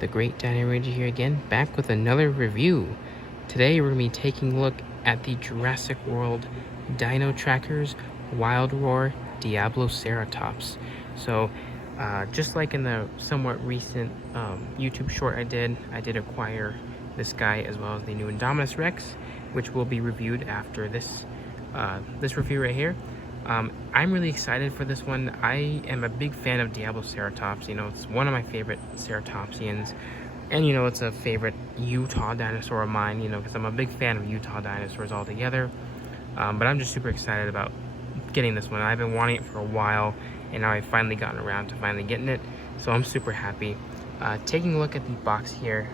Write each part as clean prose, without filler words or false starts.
The Great Dino Ranger here again, back with another review. Today we're going to be taking a look at the Jurassic World Dino Trackers Wild Roar Diabloceratops. So, just like in the somewhat recent YouTube short I did acquire this guy as well as the new Indominus Rex, which will be reviewed after this review right here. I'm really excited for this one. I am a big fan of Diabloceratops. You know, it's one of my favorite ceratopsians. And, you know, it's a favorite Utah dinosaur of mine, you know, because I'm a big fan of Utah dinosaurs altogether. But I'm just super excited about getting this one. I've been wanting it for a while, and now I've finally gotten around to finally getting it. So I'm super happy. Taking a look at the box here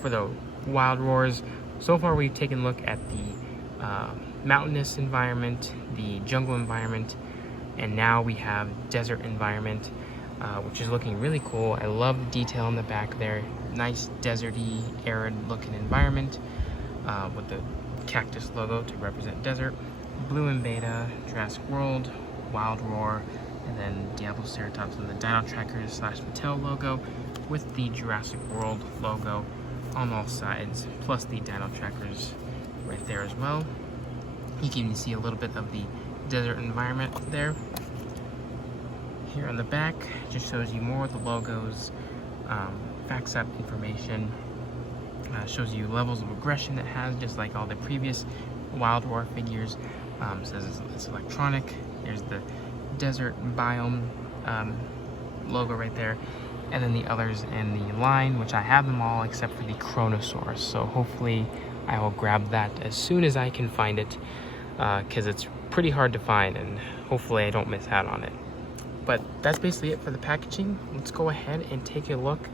for the Wild Roars. So far, we've taken a look at the mountainous environment, the jungle environment, and now we have desert environment, which is looking really cool. I love the detail in the back there. Nice deserty, arid looking environment with the cactus logo to represent desert. Blue and Beta, Jurassic World, Wild Roar, and then Diabloceratops and the Dino Trackers / Mattel logo with the Jurassic World logo on all sides, plus the Dino Trackers right there as well. You can even see a little bit of the desert environment there. Here on the back, just shows you more of the logos, facts up information, shows you levels of aggression it has, just like all the previous Wild Roar figures. Says it's electronic. There's the desert biome logo right there, and then the others in the line, which I have them all except for the Kronosaurus. So hopefully I will grab that as soon as I can find it, because it's pretty hard to find, and hopefully I don't miss out on it. But that's basically it for the packaging. Let's go ahead and take a look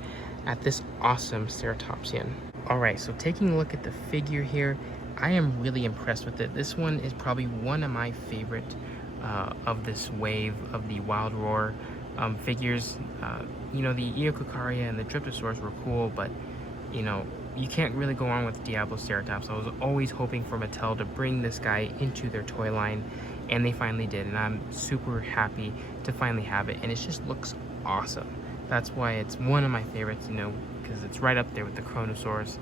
at this awesome ceratopsian. Alright, so taking a look at the figure here, I am really impressed with it. This one is probably one of my favorite of this wave of the Wild Roar figures. You know, the Eocaria and the Dryptosaurus were cool, but you know, you can't really go wrong with Diabloceratops. I was always hoping for Mattel to bring this guy into their toy line, and they finally did, and I'm super happy to finally have it, and it just looks awesome. That's why it's one of my favorites, you know, because it's right up there with the Kronosaurus.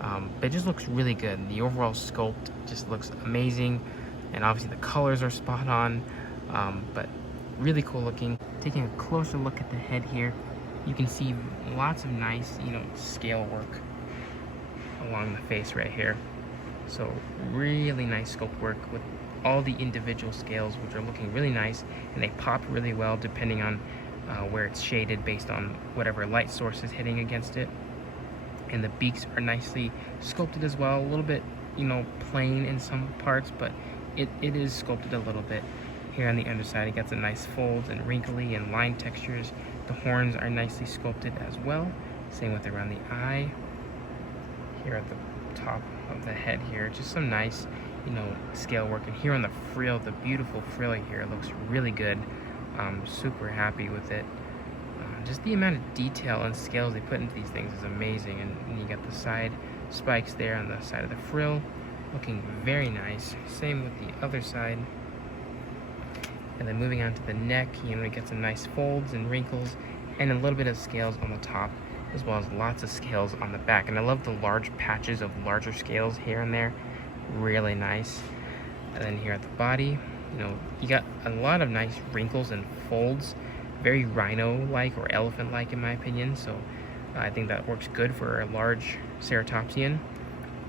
But it just looks really good. The overall sculpt just looks amazing, and obviously the colors are spot on, but really cool looking. Taking a closer look at the head here, you can see lots of nice, you know, scale work along the face right here. So really nice sculpt work with all the individual scales, which are looking really nice, and they pop really well depending on where it's shaded based on whatever light source is hitting against it. And the beaks are nicely sculpted as well, a little bit, you know, plain in some parts, but it is sculpted a little bit. Here on the underside, it got some nice folds and wrinkly and line textures. The horns are nicely sculpted as well. Same with around the eye. Here at the top of the head here, just some nice, you know, scale work. And here on the frill, the beautiful frill here looks really good. I'm super happy with it. Just the amount of detail and scales they put into these things is amazing. And you got the side spikes there on the side of the frill, looking very nice. Same with the other side. And then moving on to the neck, you know, you get some nice folds and wrinkles, and a little bit of scales on the top, as well as lots of scales on the back. And I love the large patches of larger scales here and there. Really nice. And then here at the body, you know, you got a lot of nice wrinkles and folds, very rhino-like or elephant-like in my opinion. So I think that works good for a large ceratopsian.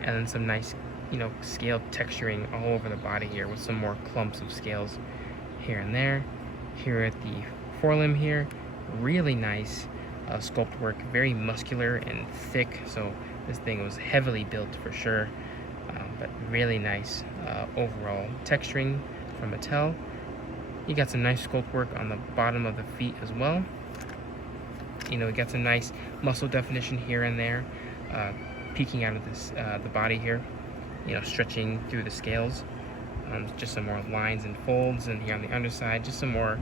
And then some nice, you know, scale texturing all over the body here with some more clumps of scales here and there. Here at the forelimb here, really nice sculpt work, very muscular and thick. So this thing was heavily built for sure, but really nice overall texturing from Mattel. You got some nice sculpt work on the bottom of the feet as well. You know, we got some nice muscle definition here and there, peeking out of this the body here, you know, stretching through the scales. Just some more lines and folds, and here on the underside, just some more,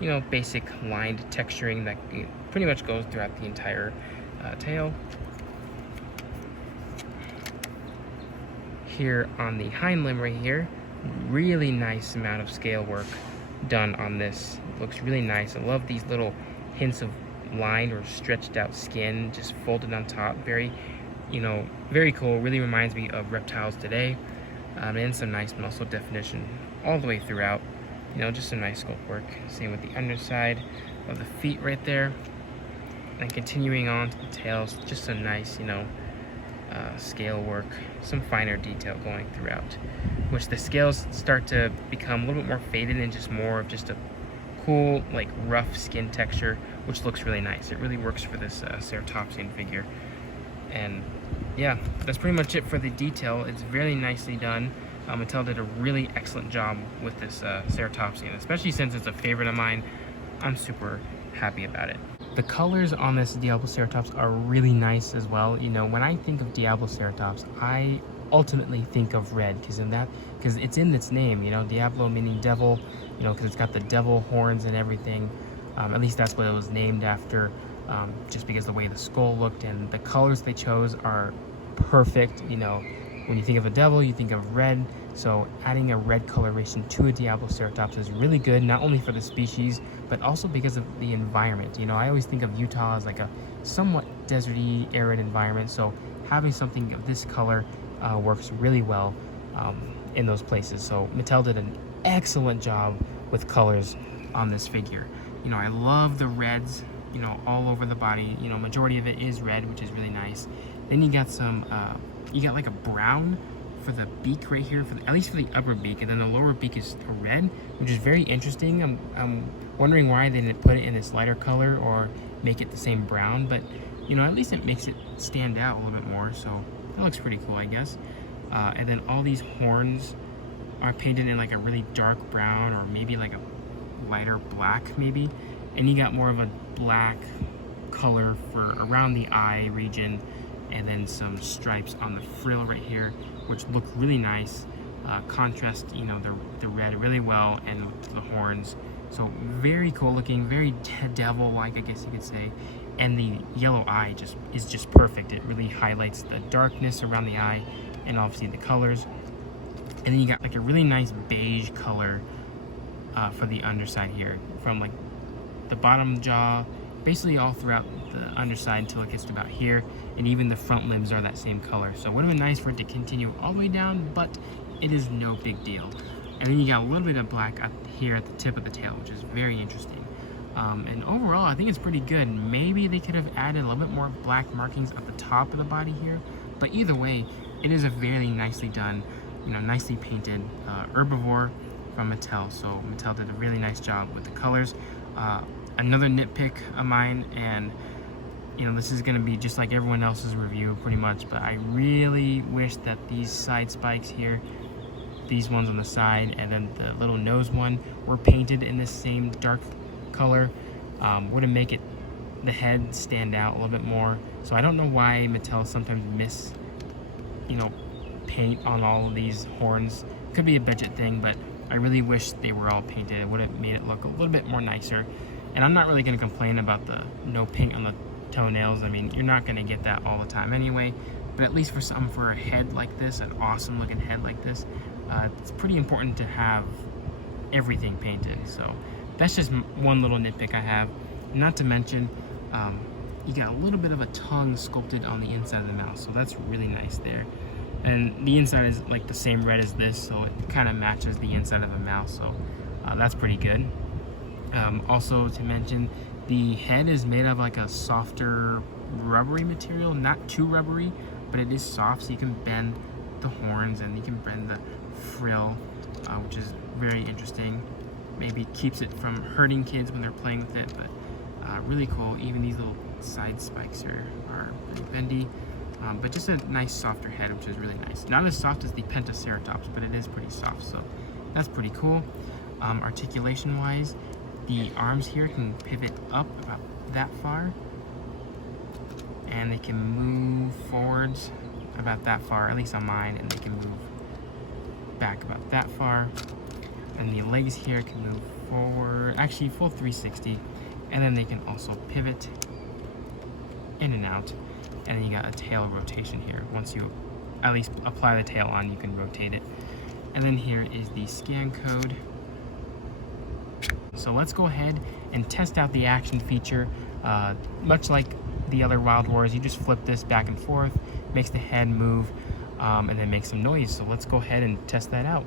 you know, basic lined texturing that pretty much goes throughout the entire tail. Here on the hind limb right here, really nice amount of scale work done on this. Looks really nice. I love these little hints of lined or stretched out skin just folded on top. Very, very cool. Really reminds me of reptiles today. And some nice muscle definition all the way throughout. Just some nice sculpt work. Same with the underside of the feet right there. And continuing on to the tails, just some nice, scale work, some finer detail going throughout, which the scales start to become a little bit more faded and just more of just a cool, like rough skin texture, which looks really nice. It really works for this ceratopsian figure. And yeah, that's pretty much it for the detail. It's very nicely done. Mattel did a really excellent job with this ceratopsian, especially since it's a favorite of mine. I'm super happy about it. The colors on this Diabloceratops are really nice as well. When I think of Diabloceratops, I ultimately think of red because it's in its name. Diablo meaning devil. Because it's got the devil horns and everything. At least that's what it was named after. Just because the way the skull looked, and the colors they chose are perfect. When you think of the devil, you think of red. So adding a red coloration to a Diabloceratops is really good, not only for the species, but also because of the environment. I always think of Utah as like a somewhat deserty, arid environment. So having something of this color works really well in those places. So Mattel did an excellent job with colors on this figure. I love the reds, all over the body. Majority of it is red, which is really nice. Then you got some, you got like a brown for the beak right here, at least for the upper beak, and then the lower beak is a red, which is very interesting. I'm wondering why they didn't put it in this lighter color or make it the same brown, but at least it makes it stand out a little bit more, so that looks pretty cool, I guess. And then all these horns are painted in like a really dark brown or maybe like a lighter black maybe, and you got more of a black color for around the eye region, and then some stripes on the frill right here, which look really nice. Contrast the red really well, and the horns. So very cool looking, very devil-like, I guess you could say. And the yellow eye is just perfect. It really highlights the darkness around the eye and obviously the colors. And then you got like a really nice beige color for the underside here, from like the bottom jaw, basically all throughout the underside until it gets to about here, and even the front limbs are that same color. So it would have been nice for it to continue all the way down, but it is no big deal. And then you got a little bit of black up here at the tip of the tail, which is very interesting. And overall, I think it's pretty good. Maybe they could have added a little bit more black markings at the top of the body here, but either way, it is a very nicely done, nicely painted herbivore from Mattel. So Mattel did a really nice job with the colors. Another nitpick of mine, and this is going to be just like everyone else's review pretty much, but I really wish that these side spikes here, these ones on the side, and then the little nose one, were painted in this same dark color. Would have make the head stand out a little bit more. So I don't know why Mattel sometimes miss paint on all of these horns. Could be a budget thing, but I really wish they were all painted. It would have made it look a little bit more nicer. And I'm not really going to complain about the no paint on the toenails. I mean, you're not going to get that all the time anyway, but at least for a head like this, an awesome looking head like this, it's pretty important to have everything painted. So that's just one little nitpick I have. Not to mention, you got a little bit of a tongue sculpted on the inside of the mouth, so that's really nice there. And the inside is like the same red as this, so it kind of matches the inside of the mouth, so that's pretty good. Also to mention, the head is made of like a softer rubbery material, not too rubbery, but it is soft, so you can bend the horns and you can bend the frill, which is very interesting. Maybe keeps it from hurting kids when they're playing with it, but really cool. Even these little side spikes here are pretty bendy, but just a nice softer head, which is really nice. Not as soft as the Pentaceratops, but it is pretty soft, so that's pretty cool. Articulation wise, the arms here can pivot up about that far, and they can move forwards about that far, at least on mine, and they can move back about that far. And the legs here can move forward, actually full 360, and then they can also pivot in and out. And then you got a tail rotation here. Once you at least apply the tail on, you can rotate it. And then here is the scan code. So let's go ahead and test out the action feature. Much like the other Wild Wars, you just flip this back and forth, makes the head move, and then makes some noise. So let's go ahead and test that out.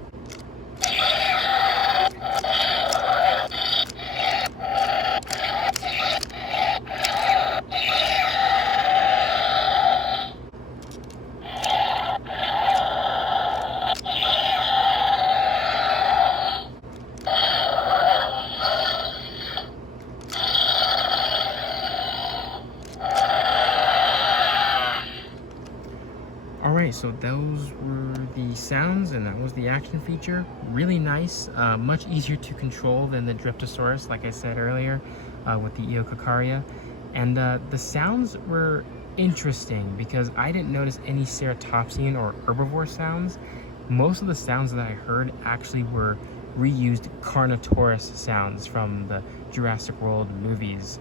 Alright, so those were the sounds and that was the action feature. Really nice, much easier to control than the Diabloceratops, like I said earlier, with the Eococcaria. And the sounds were interesting because I didn't notice any ceratopsian or herbivore sounds. Most of the sounds that I heard actually were reused Carnotaurus sounds from the Jurassic World movies,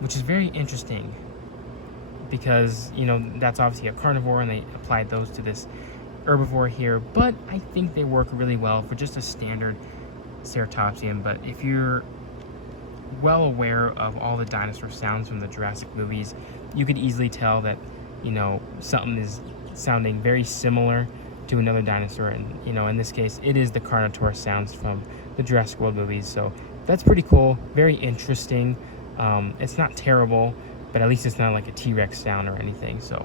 which is very interesting, because, you know, that's obviously a carnivore and they applied those to this herbivore here, but I think they work really well for just a standard ceratopsian. But if you're well aware of all the dinosaur sounds from the Jurassic movies, you could easily tell that, you know, something is sounding very similar to another dinosaur, and, you know, in this case it is the Carnotaurus sounds from the Jurassic World movies. So that's pretty cool, very interesting. It's not terrible, but at least it's not like a T-Rex sound or anything. So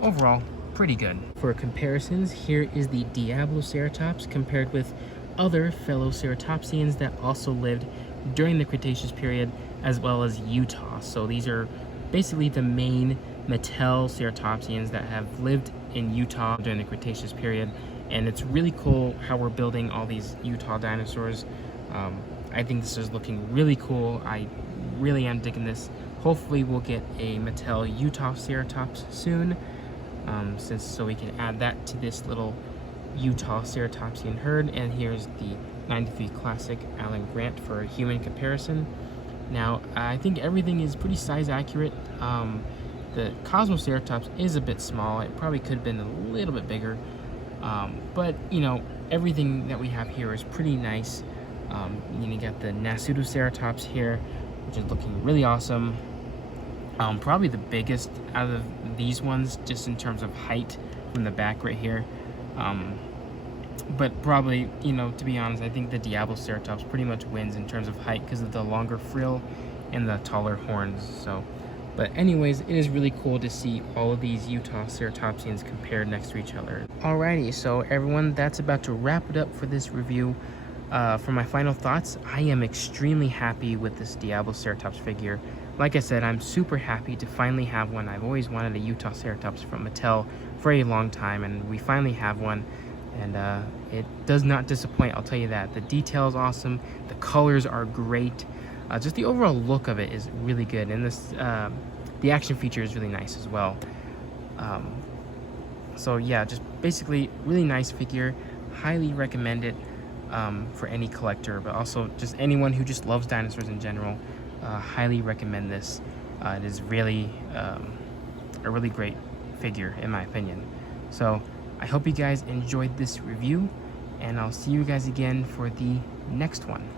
overall, pretty good. For comparisons, here is the Diabloceratops compared with other fellow ceratopsians that also lived during the Cretaceous period, as well as Utah. So these are basically the main Mattel ceratopsians that have lived in Utah during the Cretaceous period. And it's really cool how we're building all these Utah dinosaurs. I think this is looking really cool. I really am digging this. Hopefully we'll get a Mattel Utah Ceratops soon, so we can add that to this little Utah Ceratopsian herd. And here's the 93 Classic Alan Grant for a human comparison. Now, I think everything is pretty size accurate. The Cosmoceratops is a bit small. It probably could have been a little bit bigger, but, you know, everything that we have here is pretty nice. You got the Nasutoceratops here, which is looking really awesome. Probably the biggest out of these ones, just in terms of height from the back right here. But probably, you know, to be honest, I think the Diabloceratops pretty much wins in terms of height because of the longer frill and the taller horns. So, but anyways, it is really cool to see all of these Utah ceratopsians compared next to each other. Alrighty, so everyone, that's about to wrap it up for this review. For my final thoughts, I am extremely happy with this Diabloceratops figure. Like I said, I'm super happy to finally have one. I've always wanted a Utah Ceratops from Mattel for a long time, and we finally have one. And it does not disappoint, I'll tell you that. The detail is awesome. The colors are great. Just the overall look of it is really good. And this, the action feature is really nice as well. So yeah, just basically really nice figure. Highly recommend it for any collector, but also just anyone who just loves dinosaurs in general. Highly recommend this. It is really a really great figure, in my opinion. So I hope you guys enjoyed this review, and I'll see you guys again for the next one.